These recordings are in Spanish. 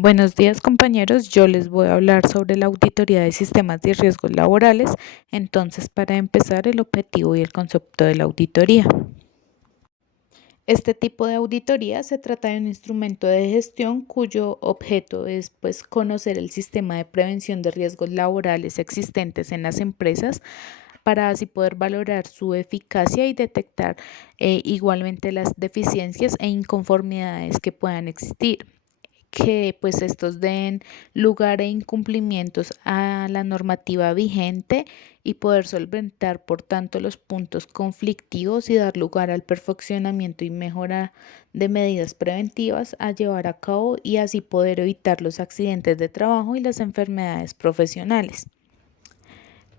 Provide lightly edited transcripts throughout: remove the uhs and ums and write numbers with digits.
Buenos días, compañeros. Yo les voy a hablar sobre la auditoría de sistemas de riesgos laborales. Entonces, para empezar, el objetivo y el concepto de la auditoría. Este tipo de auditoría se trata de un instrumento de gestión cuyo objeto es, conocer el sistema de prevención de riesgos laborales existentes en las empresas para así poder valorar su eficacia y detectar igualmente las deficiencias e inconformidades que puedan existir, que pues estos den lugar a incumplimientos a la normativa vigente y poder solventar por tanto los puntos conflictivos y dar lugar al perfeccionamiento y mejora de medidas preventivas a llevar a cabo y así poder evitar los accidentes de trabajo y las enfermedades profesionales.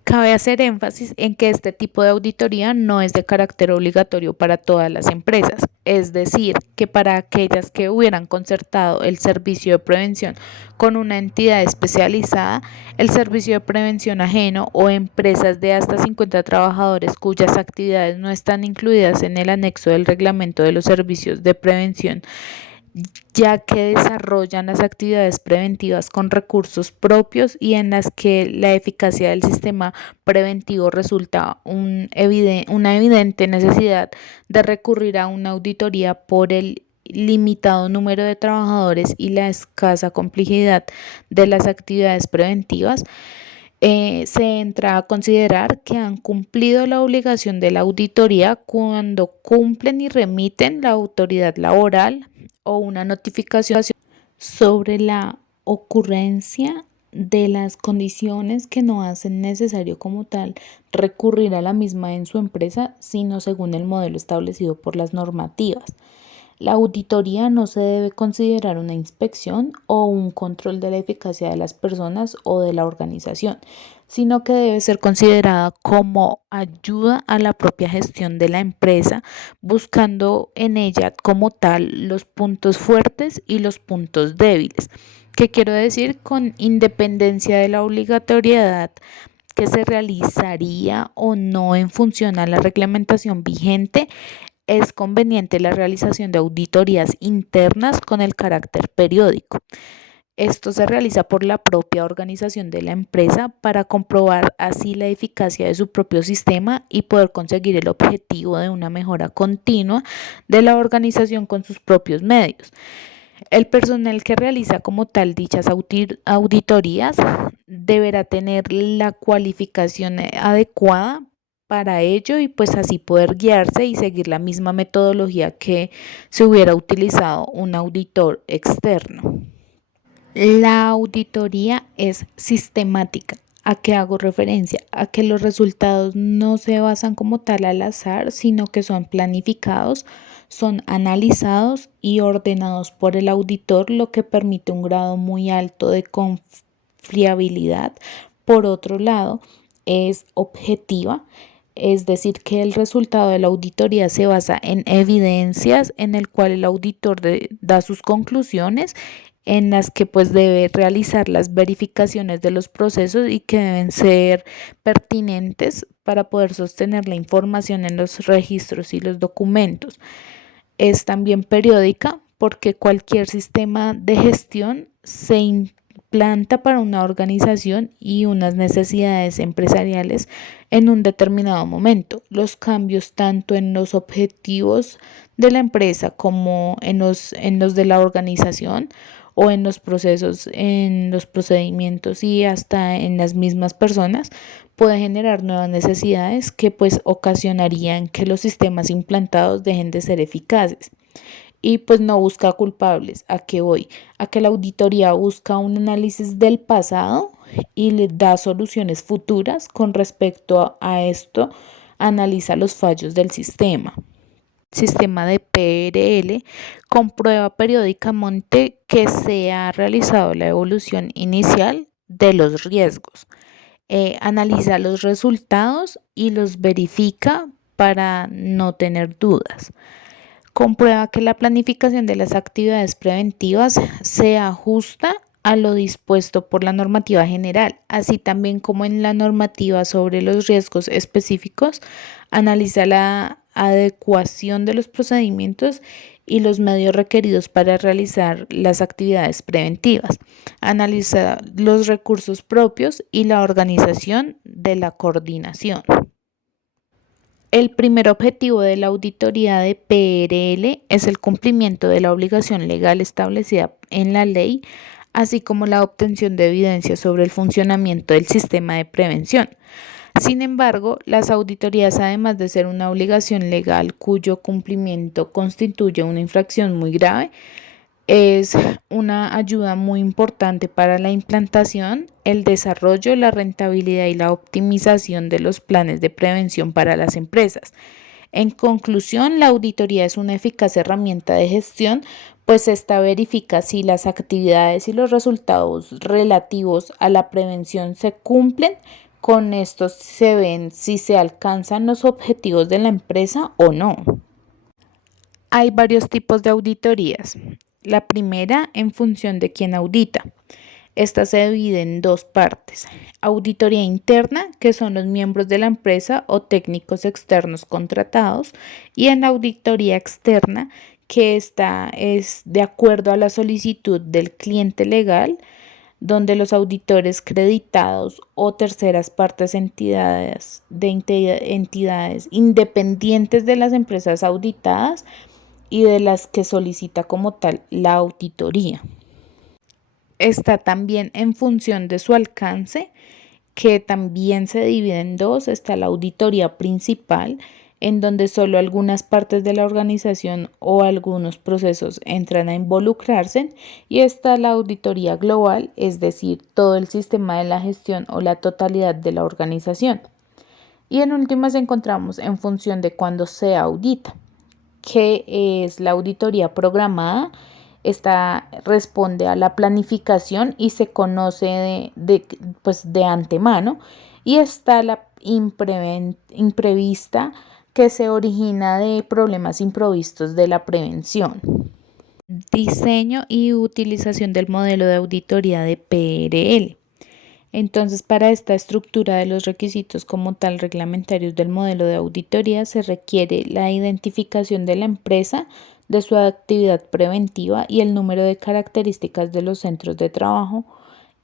Cabe hacer énfasis en que este tipo de auditoría no es de carácter obligatorio para todas las empresas, es decir, que para aquellas que hubieran concertado el servicio de prevención con una entidad especializada, el servicio de prevención ajeno o empresas de hasta 50 trabajadores cuyas actividades no están incluidas en el anexo del reglamento de los servicios de prevención, ya que desarrollan las actividades preventivas con recursos propios y en las que la eficacia del sistema preventivo resulta una evidente necesidad de recurrir a una auditoría por el limitado número de trabajadores y la escasa complejidad de las actividades preventivas. Se entra a considerar que han cumplido la obligación de la auditoría cuando cumplen y remiten la autoridad laboral o una notificación sobre la ocurrencia de las condiciones que no hacen necesario como tal recurrir a la misma en su empresa, sino según el modelo establecido por las normativas. La auditoría no se debe considerar una inspección o un control de la eficacia de las personas o de la organización, sino que debe ser considerada como ayuda a la propia gestión de la empresa, buscando en ella como tal los puntos fuertes y los puntos débiles. ¿Qué quiero decir? Con independencia de la obligatoriedad que se realizaría o no en función a la reglamentación vigente, es conveniente la realización de auditorías internas con el carácter periódico. Esto se realiza por la propia organización de la empresa para comprobar así la eficacia de su propio sistema y poder conseguir el objetivo de una mejora continua de la organización con sus propios medios. El personal que realiza como tal dichas auditorías deberá tener la cualificación adecuada para ello y pues así poder guiarse y seguir la misma metodología que se hubiera utilizado un auditor externo. La auditoría es sistemática. ¿A qué hago referencia? A que los resultados no se basan como tal al azar, sino que son planificados, son analizados y ordenados por el auditor, lo que permite un grado muy alto de confiabilidad. Por otro lado, es objetiva, es decir, que el resultado de la auditoría se basa en evidencias en el cual el auditor da sus conclusiones en las que pues debe realizar las verificaciones de los procesos y que deben ser pertinentes para poder sostener la información en los registros y los documentos. Es también periódica porque cualquier sistema de gestión se implanta para una organización y unas necesidades empresariales en un determinado momento. Los cambios tanto en los objetivos de la empresa como en los de la organización o en los procesos, en los procedimientos y hasta en las mismas personas, puede generar nuevas necesidades que pues ocasionarían que los sistemas implantados dejen de ser eficaces. Y pues no busca culpables. ¿A qué voy? A que la auditoría busca un análisis del pasado y le da soluciones futuras con respecto a esto, analiza los fallos del sistema. Sistema de PRL comprueba periódicamente que se ha realizado la evolución inicial de los riesgos. Analiza los resultados y los verifica para no tener dudas. Comprueba que la planificación de las actividades preventivas se ajusta a lo dispuesto por la normativa general, así también como en la normativa sobre los riesgos específicos, analiza la adecuación de los procedimientos y los medios requeridos para realizar las actividades preventivas. Analiza los recursos propios y la organización de la coordinación. El primer objetivo de la auditoría de PRL es el cumplimiento de la obligación legal establecida en la ley, así como la obtención de evidencia sobre el funcionamiento del sistema de prevención. Sin embargo, las auditorías, además de ser una obligación legal cuyo cumplimiento constituye una infracción muy grave, es una ayuda muy importante para la implantación, el desarrollo, la rentabilidad y la optimización de los planes de prevención para las empresas. En conclusión, la auditoría es una eficaz herramienta de gestión, pues esta verifica si las actividades y los resultados relativos a la prevención se cumplen. Con esto se ven si se alcanzan los objetivos de la empresa o no. Hay varios tipos de auditorías. La primera, en función de quién audita. Esta se divide en dos partes. Auditoría interna, que son los miembros de la empresa o técnicos externos contratados, y en auditoría externa, que esta es de acuerdo a la solicitud del cliente legal, donde los auditores creditados o terceras partes entidades independientes de las empresas auditadas y de las que solicita como tal la auditoría. Está también en función de su alcance, que también se divide en dos. Está la auditoría principal, en donde solo algunas partes de la organización o algunos procesos entran a involucrarse, y está la auditoría global, es decir, todo el sistema de la gestión o la totalidad de la organización. Y en últimas encontramos en función de cuándo se audita, que es la auditoría programada. Esta responde a la planificación y se conoce de antemano. Y está la imprevista, que se origina de problemas imprevistos de la prevención. Diseño y utilización del modelo de auditoría de PRL. Entonces, para esta estructura de los requisitos como tal reglamentarios del modelo de auditoría se requiere la identificación de la empresa, de su actividad preventiva y el número de características de los centros de trabajo,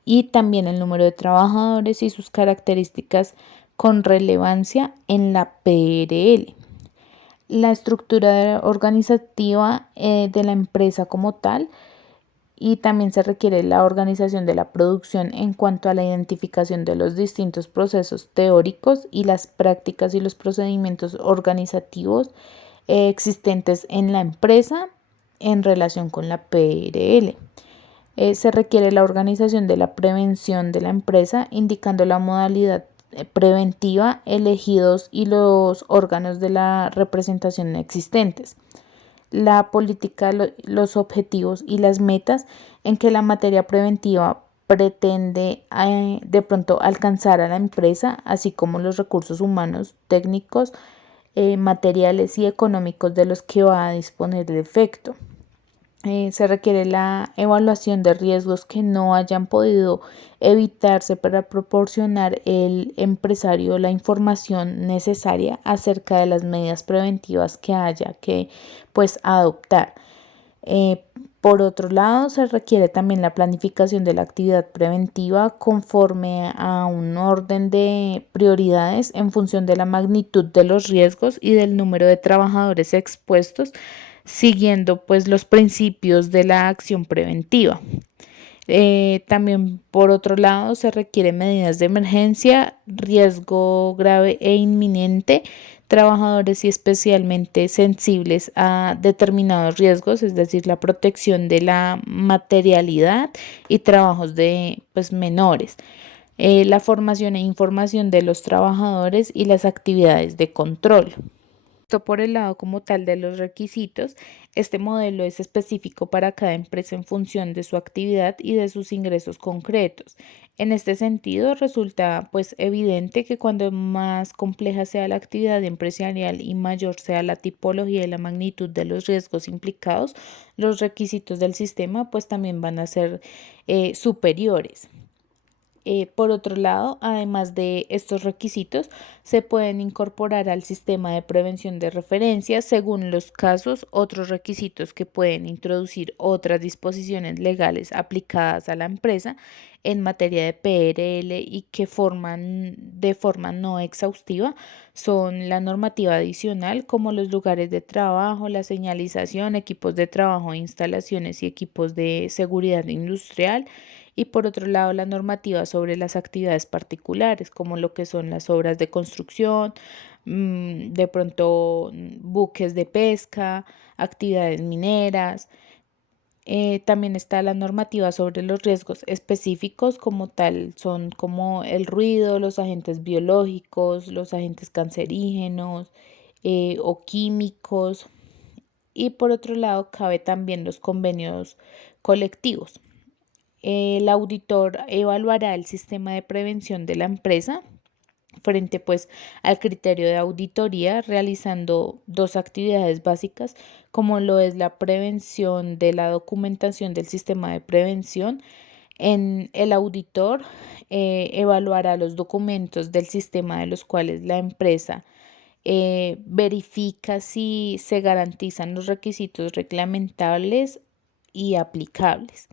y también el número de trabajadores y sus características con relevancia en la PRL. La estructura organizativa de la empresa como tal, y también se requiere la organización de la producción en cuanto a la identificación de los distintos procesos teóricos y las prácticas y los procedimientos organizativos existentes en la empresa en relación con la PRL. Se requiere la organización de la prevención de la empresa, indicando la modalidad preventiva, elegidos y los órganos de la representación existentes, la política, los objetivos y las metas en que la materia preventiva pretende de pronto alcanzar a la empresa, así como los recursos humanos, técnicos, materiales y económicos de los que va a disponer el efecto. Se requiere la evaluación de riesgos que no hayan podido evitarse para proporcionar el empresario la información necesaria acerca de las medidas preventivas que haya que adoptar. Por otro lado, se requiere también la planificación de la actividad preventiva conforme a un orden de prioridades en función de la magnitud de los riesgos y del número de trabajadores expuestos, siguiendo los principios de la acción preventiva. También, por otro lado, se requieren medidas de emergencia, riesgo grave e inminente, trabajadores y especialmente sensibles a determinados riesgos, es decir, la protección de la materialidad y trabajos de menores, la formación e información de los trabajadores y las actividades de control. Por el lado como tal de los requisitos, este modelo es específico para cada empresa en función de su actividad y de sus ingresos concretos. En este sentido, resulta evidente que cuando más compleja sea la actividad empresarial y mayor sea la tipología y la magnitud de los riesgos implicados, los requisitos del sistema también van a ser superiores. Por otro lado, además de estos requisitos, se pueden incorporar al sistema de prevención de referencia, según los casos, otros requisitos que pueden introducir otras disposiciones legales aplicadas a la empresa en materia de PRL y que forman de forma no exhaustiva son la normativa adicional, como los lugares de trabajo, la señalización, equipos de trabajo, instalaciones y equipos de seguridad industrial. Y por otro lado, la normativa sobre las actividades particulares, como lo que son las obras de construcción, de pronto buques de pesca, actividades mineras. También está la normativa sobre los riesgos específicos como tal, son como el ruido, los agentes biológicos, los agentes cancerígenos o químicos. Y por otro lado, cabe también los convenios colectivos. El auditor evaluará el sistema de prevención de la empresa frente pues al criterio de auditoría, realizando dos actividades básicas como lo es la prevención de la documentación del sistema de prevención. En el auditor evaluará los documentos del sistema de los cuales la empresa verifica si se garantizan los requisitos reglamentables y aplicables.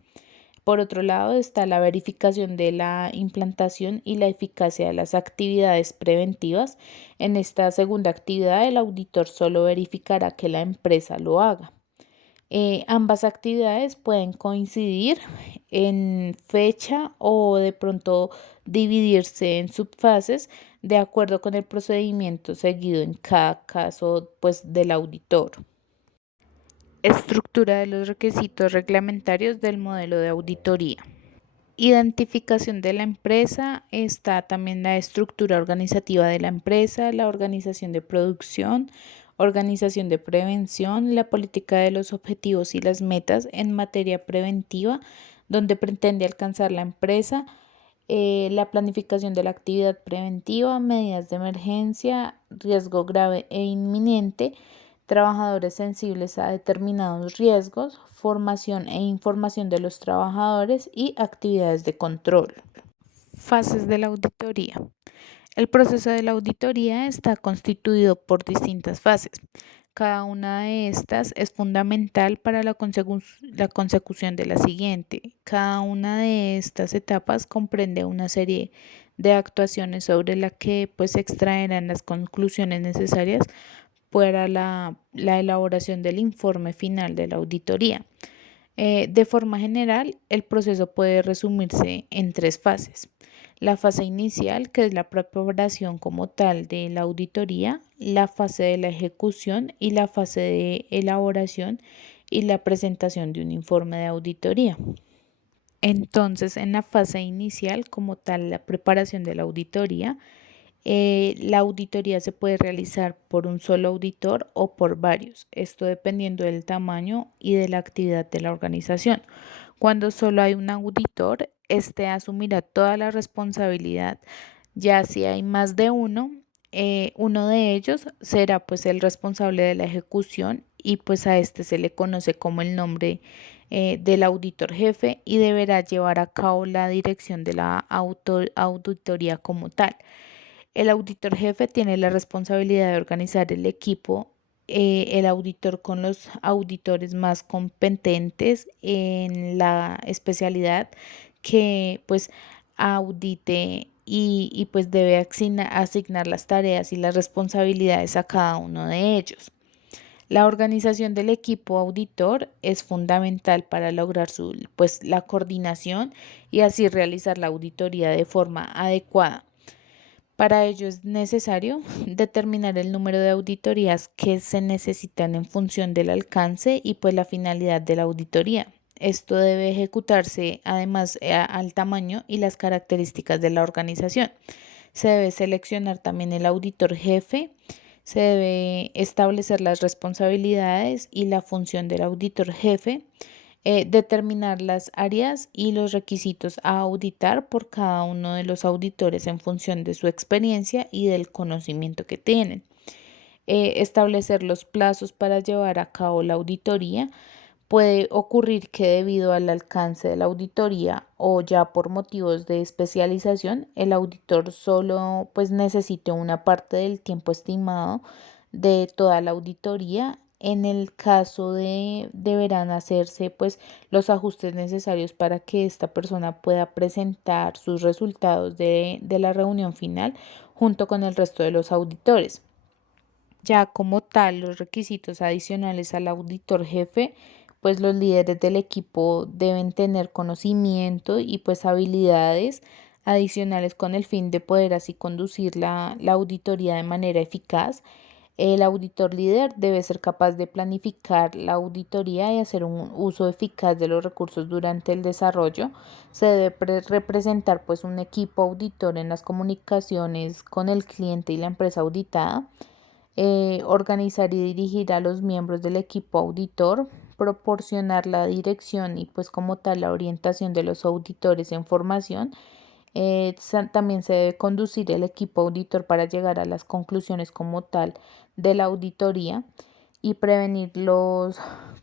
Por otro lado, está la verificación de la implantación y la eficacia de las actividades preventivas. En esta segunda actividad, el auditor solo verificará que la empresa lo haga. Ambas actividades pueden coincidir en fecha o de pronto dividirse en subfases de acuerdo con el procedimiento seguido en cada caso, pues, del auditor. Estructura de los requisitos reglamentarios del modelo de auditoría. Identificación de la empresa, está también la estructura organizativa de la empresa, la organización de producción, organización de prevención, la política de los objetivos y las metas en materia preventiva, donde pretende alcanzar la empresa, la planificación de la actividad preventiva, medidas de emergencia, riesgo grave e inminente, trabajadores sensibles a determinados riesgos, formación e información de los trabajadores y actividades de control. Fases de la auditoría. El proceso de la auditoría está constituido por distintas fases. Cada una de estas es fundamental para la consecución de la siguiente. Cada una de estas etapas comprende una serie de actuaciones sobre la que se extraerán las conclusiones necesarias para la elaboración del informe final de la auditoría. De forma general, el proceso puede resumirse en tres fases. La fase inicial, que es la preparación como tal de la auditoría, la fase de la ejecución y la fase de elaboración y la presentación de un informe de auditoría. Entonces, en la fase inicial, como tal, la preparación de la auditoría se puede realizar por un solo auditor o por varios, esto dependiendo del tamaño y de la actividad de la organización. Cuando solo hay un auditor, este asumirá toda la responsabilidad. Ya si hay más de uno de ellos será pues el responsable de la ejecución y pues a este se le conoce como el nombre del auditor jefe y deberá llevar a cabo la dirección de la auditoría como tal. El auditor jefe tiene la responsabilidad de organizar el equipo, el auditor con los auditores más competentes en la especialidad que pues audite y pues debe asignar las tareas y las responsabilidades a cada uno de ellos. La organización del equipo auditor es fundamental para lograr la coordinación y así realizar la auditoría de forma adecuada. Para ello es necesario determinar el número de auditorías que se necesitan en función del alcance y pues la finalidad de la auditoría. Esto debe ejecutarse además al tamaño y las características de la organización. Se debe seleccionar también el auditor jefe, se debe establecer las responsabilidades y la función del auditor jefe, determinar las áreas y los requisitos a auditar por cada uno de los auditores en función de su experiencia y del conocimiento que tienen. Establecer los plazos para llevar a cabo la auditoría, Puede ocurrir que debido al alcance de la auditoría o ya por motivos de especialización, el auditor solo pues necesite una parte del tiempo estimado de toda la auditoría. En el caso deberán hacerse pues los ajustes necesarios para que esta persona pueda presentar sus resultados de la reunión final junto con el resto de los auditores. Ya como tal, los requisitos adicionales al auditor jefe, pues los líderes del equipo deben tener conocimiento y pues habilidades adicionales con el fin de poder así conducir la auditoría de manera eficaz. El auditor líder debe ser capaz de planificar la auditoría y hacer un uso eficaz de los recursos durante el desarrollo. Se debe representar pues un equipo auditor en las comunicaciones con el cliente y la empresa auditada, organizar y dirigir a los miembros del equipo auditor, proporcionar la dirección y pues como tal la orientación de los auditores en formación. También se debe conducir el equipo auditor para llegar a las conclusiones como tal de la auditoría y prevenir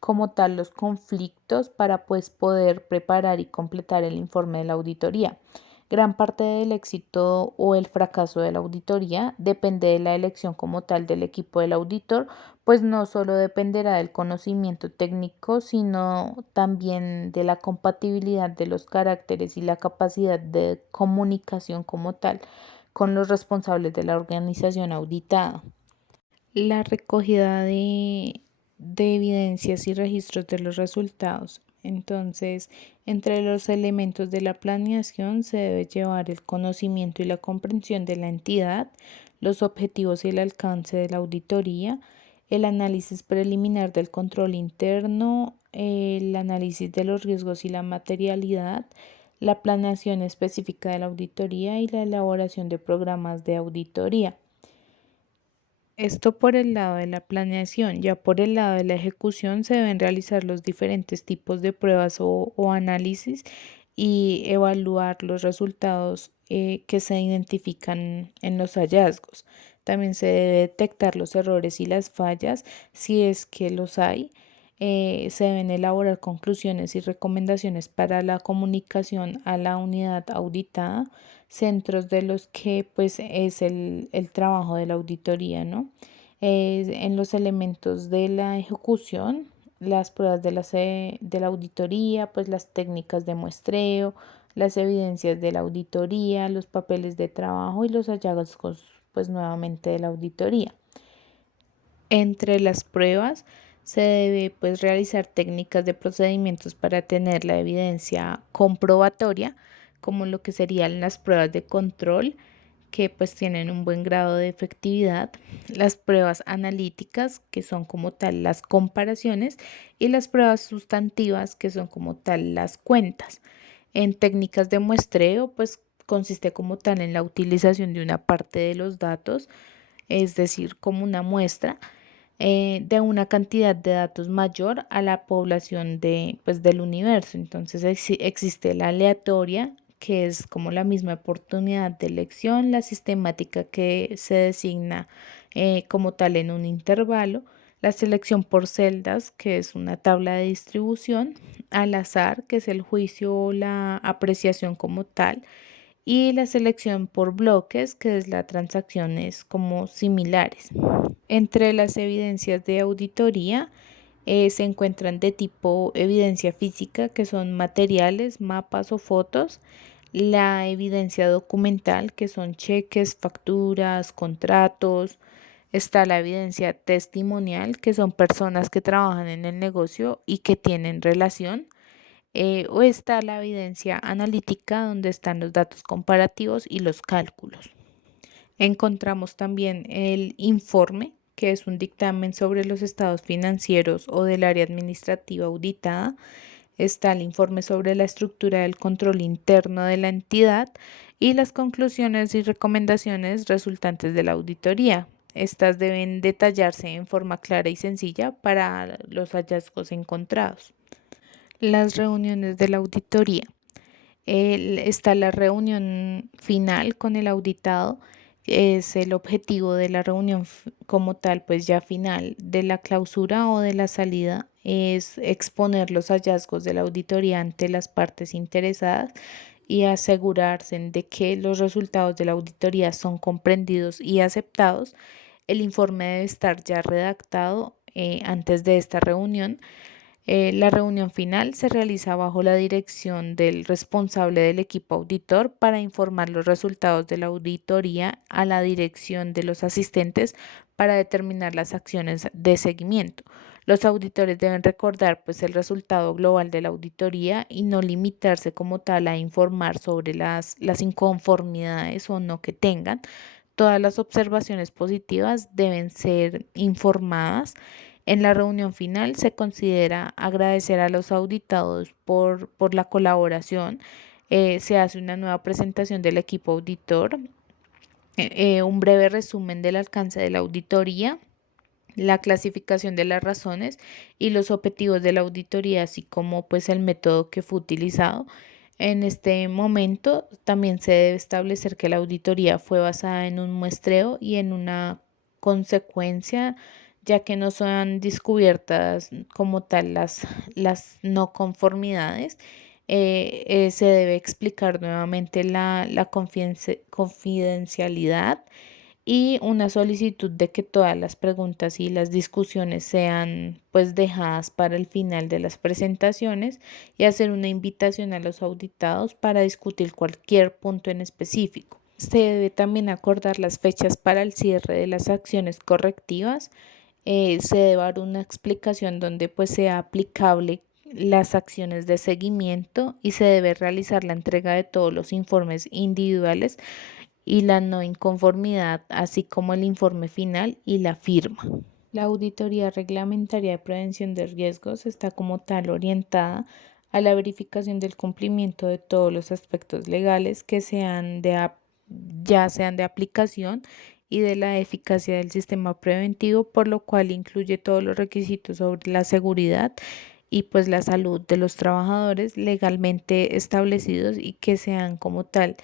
como tal los conflictos para pues poder preparar y completar el informe de la auditoría. Gran parte del éxito o el fracaso de la auditoría depende de la elección como tal del equipo del auditor, pues no solo dependerá del conocimiento técnico, sino también de la compatibilidad de los caracteres y la capacidad de comunicación como tal con los responsables de la organización auditada. La recogida de evidencias y registros de los resultados. Entonces, entre los elementos de la planeación se debe llevar el conocimiento y la comprensión de la entidad, los objetivos y el alcance de la auditoría, el análisis preliminar del control interno, el análisis de los riesgos y la materialidad, la planeación específica de la auditoría y la elaboración de programas de auditoría. Esto por el lado de la planeación. Ya por el lado de la ejecución se deben realizar los diferentes tipos de pruebas o análisis y evaluar los resultados que se identifican en los hallazgos. También se debe detectar los errores y las fallas si es que los hay. Se deben elaborar conclusiones y recomendaciones para la comunicación a la unidad auditada, centros de los que pues es el trabajo de la auditoría, ¿no? En los elementos de la ejecución, las pruebas de la auditoría, pues las técnicas de muestreo, las evidencias de la auditoría, los papeles de trabajo y los hallazgos, pues nuevamente de la auditoría. Entre las pruebas se debe pues realizar técnicas de procedimientos para tener la evidencia comprobatoria, como lo que serían las pruebas de control, que pues tienen un buen grado de efectividad, las pruebas analíticas, que son como tal las comparaciones, y las pruebas sustantivas, que son como tal las cuentas. En técnicas de muestreo, pues consiste como tal en la utilización de una parte de los datos, es decir, como una muestra de una cantidad de datos mayor a la población pues, del universo. Entonces existe la aleatoria, que es como la misma oportunidad de elección, la sistemática que se designa como tal en un intervalo, la selección por celdas, que es una tabla de distribución, al azar, que es el juicio o la apreciación como tal, y la selección por bloques, que es la transacciones como similares. Entre las evidencias de auditoría se encuentran de tipo evidencia física, que son materiales, mapas o fotos, la evidencia documental, que son cheques, facturas, contratos. Está la evidencia testimonial, que son personas que trabajan en el negocio y que tienen relación. O está la evidencia analítica, donde están los datos comparativos y los cálculos. Encontramos también el informe, que es un dictamen sobre los estados financieros o del área administrativa auditada. Está el informe sobre la estructura del control interno de la entidad y las conclusiones y recomendaciones resultantes de la auditoría. Estas deben detallarse en forma clara y sencilla para los hallazgos encontrados. Las reuniones de la auditoría. Está la reunión final con el auditado, es el objetivo de la reunión como tal, pues ya final de la clausura o de la salida, es exponer los hallazgos de la auditoría ante las partes interesadas y asegurarse de que los resultados de la auditoría son comprendidos y aceptados. El informe debe estar ya redactado antes de esta reunión. La reunión final se realiza bajo la dirección del responsable del equipo auditor para informar los resultados de la auditoría a la dirección de los asistentes para determinar las acciones de seguimiento. Los auditores deben recordar pues el resultado global de la auditoría y no limitarse como tal a informar sobre las inconformidades o no que tengan. Todas las observaciones positivas deben ser informadas. En la reunión final se considera agradecer a los auditados por la colaboración. Se hace una nueva presentación del equipo auditor, un breve resumen del alcance de la auditoría, la clasificación de las razones y los objetivos de la auditoría, así como pues el método que fue utilizado. En este momento también se debe establecer que la auditoría fue basada en un muestreo y en una consecuencia, ya que no son descubiertas como tal las no conformidades. Se debe explicar nuevamente la confidencialidad y una solicitud de que todas las preguntas y las discusiones sean pues dejadas para el final de las presentaciones y hacer una invitación a los auditados para discutir cualquier punto en específico. Se debe también acordar las fechas para el cierre de las acciones correctivas. Se debe dar una explicación donde pues sea aplicable las acciones de seguimiento y se debe realizar la entrega de todos los informes individuales y la no inconformidad, así como el informe final y la firma. La auditoría reglamentaria de prevención de riesgos está como tal orientada a la verificación del cumplimiento de todos los aspectos legales que ya sean de aplicación y de la eficacia del sistema preventivo, por lo cual incluye todos los requisitos sobre la seguridad y pues la salud de los trabajadores legalmente establecidos y que sean como tal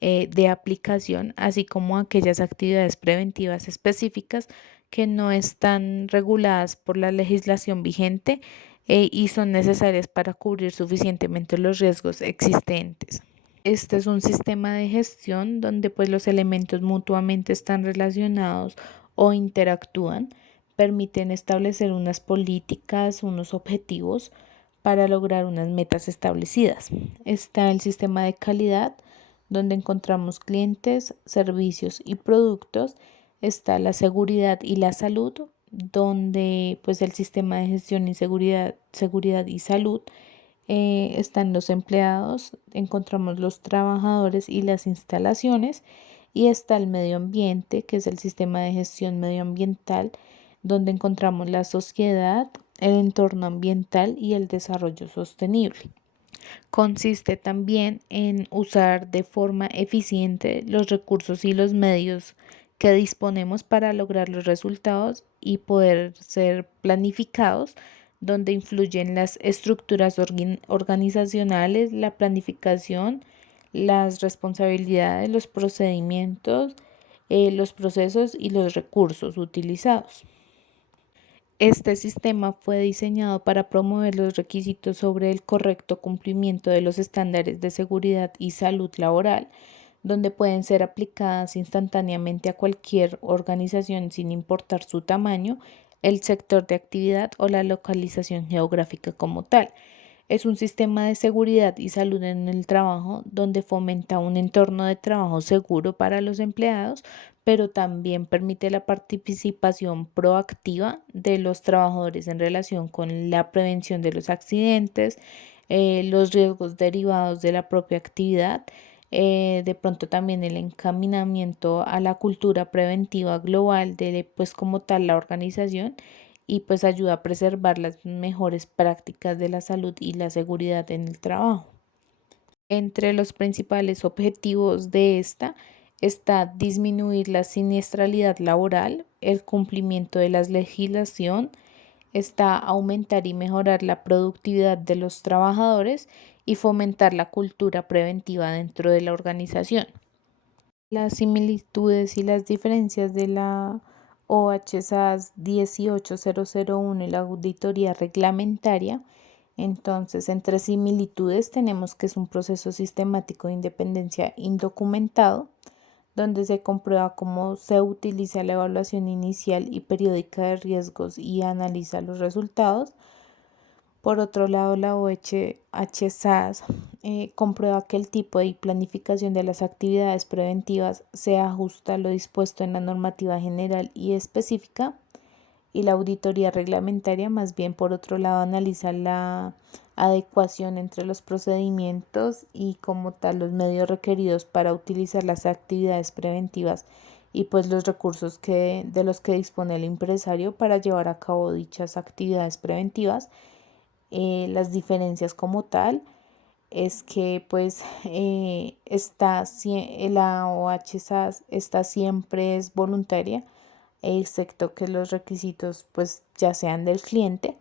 de aplicación, así como aquellas actividades preventivas específicas que no están reguladas por la legislación vigente y son necesarias para cubrir suficientemente los riesgos existentes. Este es un sistema de gestión donde pues los elementos mutuamente están relacionados o interactúan, permiten establecer unas políticas, unos objetivos para lograr unas metas establecidas. Está el sistema de calidad, donde encontramos clientes, servicios y productos. Está la seguridad y la salud, donde pues el sistema de gestión y seguridad y salud. Están los empleados, encontramos los trabajadores y las instalaciones, y está el medio ambiente, que es el sistema de gestión medioambiental, donde encontramos la sociedad, el entorno ambiental y el desarrollo sostenible. Consiste también en usar de forma eficiente los recursos y los medios que disponemos para lograr los resultados y poder ser planificados, donde influyen las estructuras organizacionales, la planificación, las responsabilidades, los procedimientos, los procesos y los recursos utilizados. Este sistema fue diseñado para promover los requisitos sobre el correcto cumplimiento de los estándares de seguridad y salud laboral, donde pueden ser aplicadas instantáneamente a cualquier organización sin importar su tamaño, el sector de actividad o la localización geográfica como tal. Es un sistema de seguridad y salud en el trabajo donde fomenta un entorno de trabajo seguro para los empleados, pero también permite la participación proactiva de los trabajadores en relación con la prevención de los accidentes, los riesgos derivados de la propia actividad, de pronto también el encaminamiento a la cultura preventiva global de pues como tal la organización, y pues ayuda a preservar las mejores prácticas de la salud y la seguridad en el trabajo. Entre los principales objetivos de esta está disminuir la siniestralidad laboral, el cumplimiento de la legislación, está aumentar y mejorar la productividad de los trabajadores y fomentar la cultura preventiva dentro de la organización. Las similitudes y las diferencias de la OHSAS 18001 y la auditoría reglamentaria. Entonces, entre similitudes tenemos que es un proceso sistemático de independencia indocumentado, donde se comprueba cómo se utiliza la evaluación inicial y periódica de riesgos y analiza los resultados. Por otro lado, la OHSAS comprueba que el tipo de planificación de las actividades preventivas se ajusta a lo dispuesto en la normativa general y específica, y la auditoría reglamentaria más bien por otro lado analiza la adecuación entre los procedimientos y como tal los medios requeridos para utilizar las actividades preventivas y pues los recursos de los que dispone el empresario para llevar a cabo dichas actividades preventivas. Las diferencias como tal es que pues la OHSAS está siempre es voluntaria, excepto que los requisitos pues ya sean del cliente.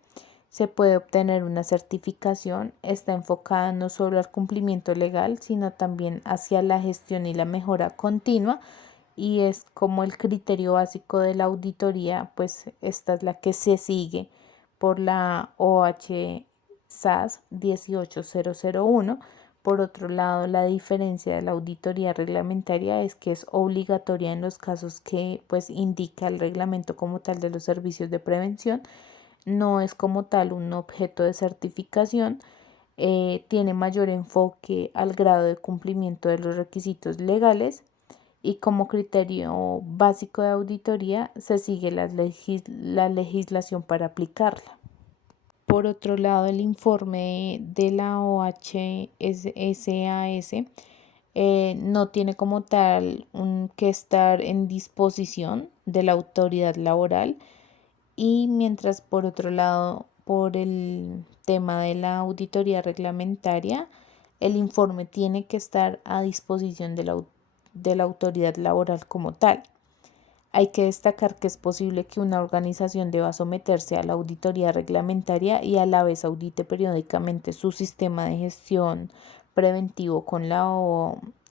Se puede obtener una certificación, está enfocada no solo al cumplimiento legal, sino también hacia la gestión y la mejora continua, y es como el criterio básico de la auditoría, pues esta es la que se sigue por la OHSAS 18001. Por otro lado, la diferencia de la auditoría reglamentaria es que es obligatoria en los casos que pues indica el reglamento como tal de los servicios de prevención. No es como tal un objeto de certificación. Tiene mayor enfoque al grado de cumplimiento de los requisitos legales, y como criterio básico de auditoría se sigue la legislación para aplicarla. Por otro lado, el informe de la OHSAS no tiene como tal que estar en disposición de la autoridad laboral, y mientras por otro lado, por el tema de la auditoría reglamentaria, el informe tiene que estar a disposición de la autoridad laboral como tal. Hay que destacar que es posible que una organización deba someterse a la auditoría reglamentaria y a la vez audite periódicamente su sistema de gestión preventivo con la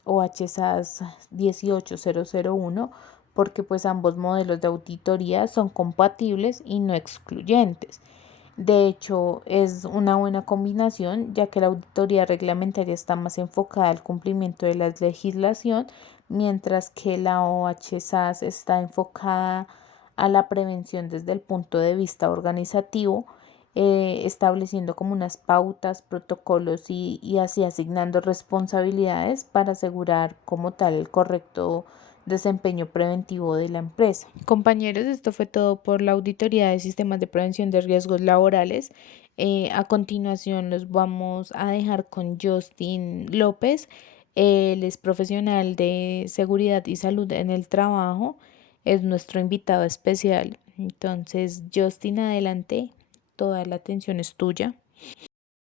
OHSAS 18001, porque pues ambos modelos de auditoría son compatibles y no excluyentes. De hecho, es una buena combinación, ya que la auditoría reglamentaria está más enfocada al cumplimiento de la legislación, mientras que la OHSAS está enfocada a la prevención desde el punto de vista organizativo, estableciendo como unas pautas, protocolos y así asignando responsabilidades para asegurar como tal el correcto desempeño preventivo de la empresa. Compañeros, esto fue todo por la auditoría de sistemas de prevención de riesgos laborales. A continuación los vamos a dejar con Justin López. Él es profesional de seguridad y salud en el trabajo. Es nuestro invitado especial. Entonces, Justin, adelante. Toda la atención es tuya.